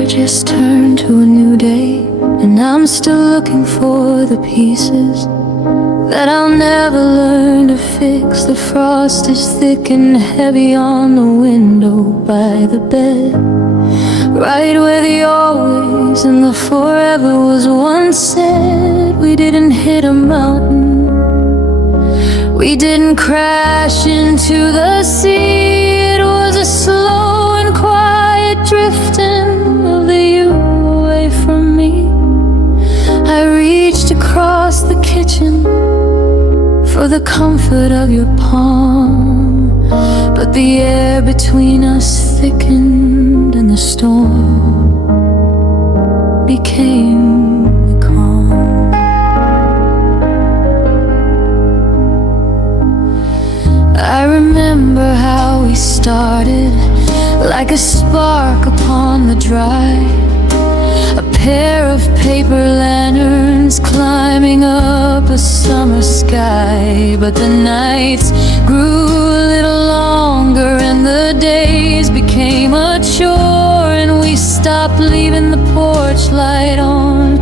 heart just turned to a new day, and I'm still looking for the pieces that I'll never learn to fix. The frost is thick and heavy on the window by the bed, right where the always and the forever was once said. We didn't hit a mountain, we didn't crash into the sea. It was a slow and quiet drifting of the you away from me. I reached across the kitchen for the comfort of your palm, but the air between us thickened and the storm became the calm. I remember how we started, like a spark upon the dry, a pair of paper lanterns climbing up a summer sky. But the nights grew a little longer and the days became a chore, and we stopped leaving the porch light on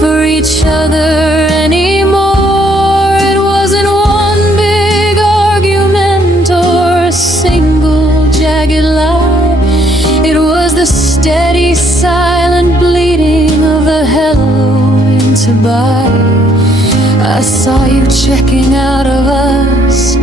for each other anymore. It wasn't one big argument or a single jagged lie. It was the steady, silent bleeding of the hello into bye. I saw you checking out of us,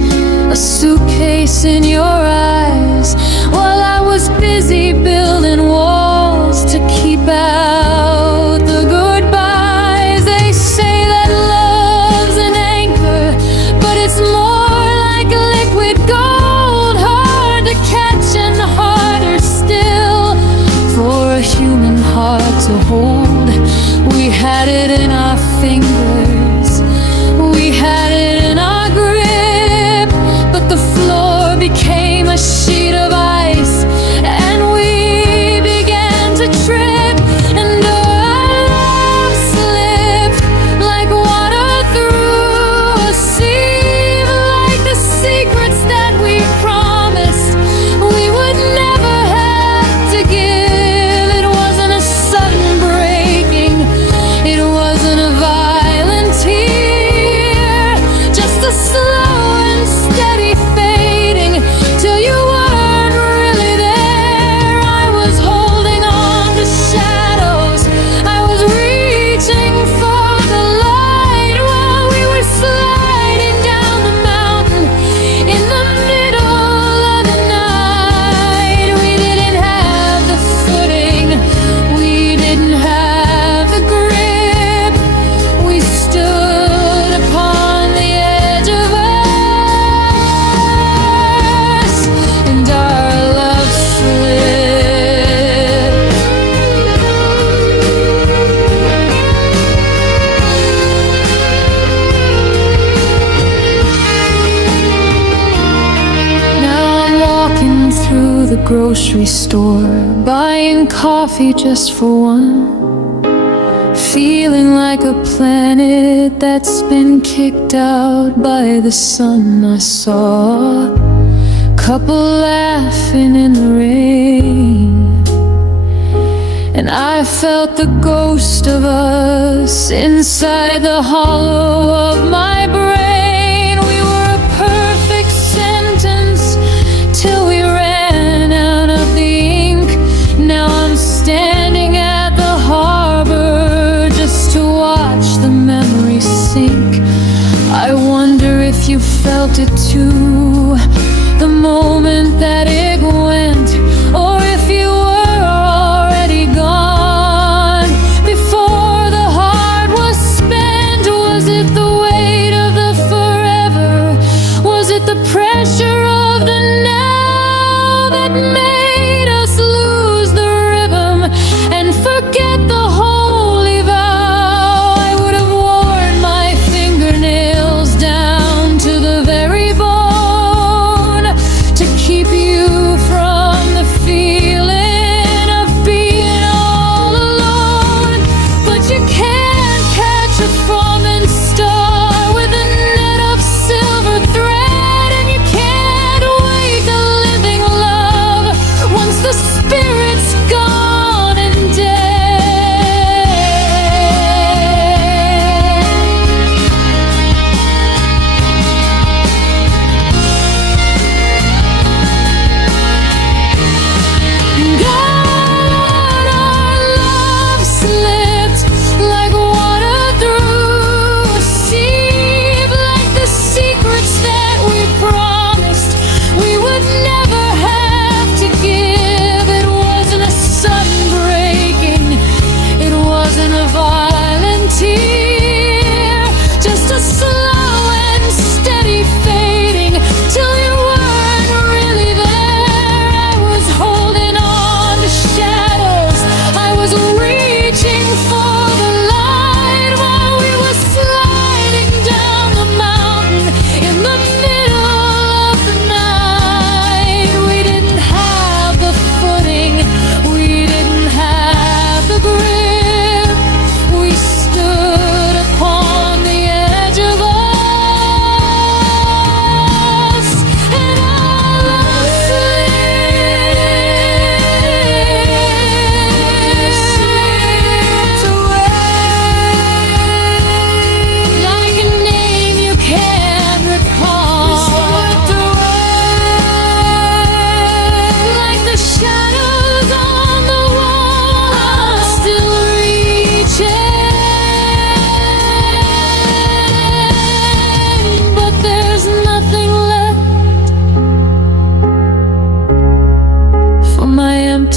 a suitcase in your eyes, while I was busy building walls to keep out the goodbyes. They say that love's an anchor, but it's more like liquid gold, hard to catch and harder still for a human heart to hold. We had it in our fingers, we had it in our grip, but the floor became a sheet of ice and we began to trip, and our love slipped like water through a sieve, like the secrets that we promised we would never have to give. It wasn't a sudden breaking, it wasn't a violent tear, just a slow and steady fading till you weren't really there. I was holding on to shadows, I was reaching for the light while we were sliding down the mountain in the middle of the night. We didn't have the footing, we didn't have the grip, we stood upon the edge of us, and our love slipped. Now I'm walking through the grocery store, buying coffee just for one, feeling like a planet that's been kicked out by the sun. I saw a couple laughing in the rain, and I felt the ghost of us inside the hollow of my brain. We were a perfect sentence till we ran out of the ink. Now I'm standing at the harbor just to watch the memories sink. I wonder if you felt it too, the moment that it went, or if you were already gone before the heart was spent. Was it the weight of the forever? Was it the pressure of the now that made us lose the rhythm and forget the holy vow? I would have worn my fingernails down to the very bone to keep you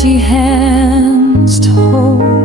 empty hands to hold.